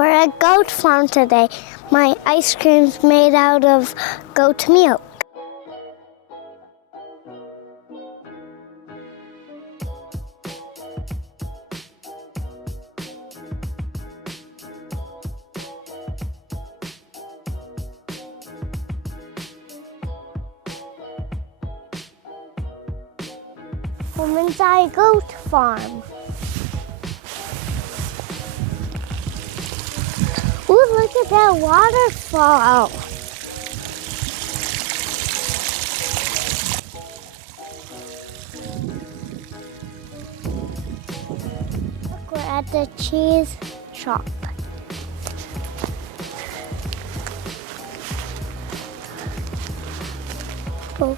We're at goat farm today. My ice cream's made out of goat milk. Woman's Eye Goat Farm. Ooh, look at that waterfall. Look, we're at the cheese shop. Oh.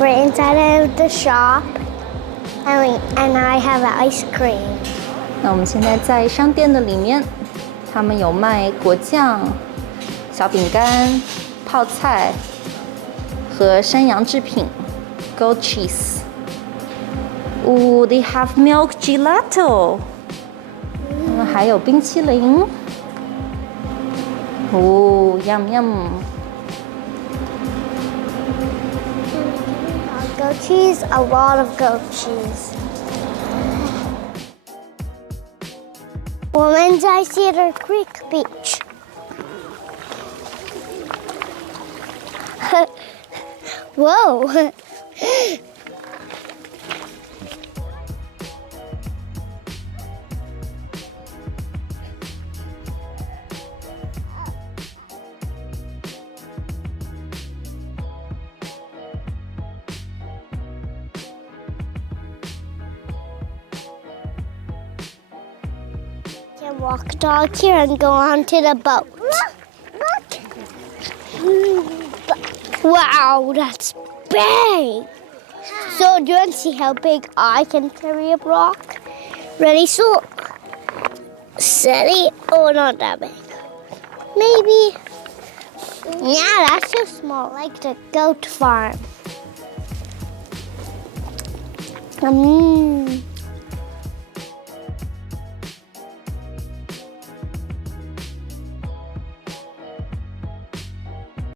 We're inside of the shop, and I have ice cream. 那我们现在在商店的里面，他们有卖果酱、小饼干、泡菜和山羊制品 ，goat cheese。They have milk gelato。还有冰淇淋。yum yum。Goat cheese, a lot of goat cheese. 我们在 Cedar Creek Beach. Whoa! Can walk dog here and go onto the boat. Look. Wow, that's big. So do you want to see how big I can carry a rock? Ready, so steady. Oh, not that big. Maybe. Yeah, that's too small. Like the goat farm.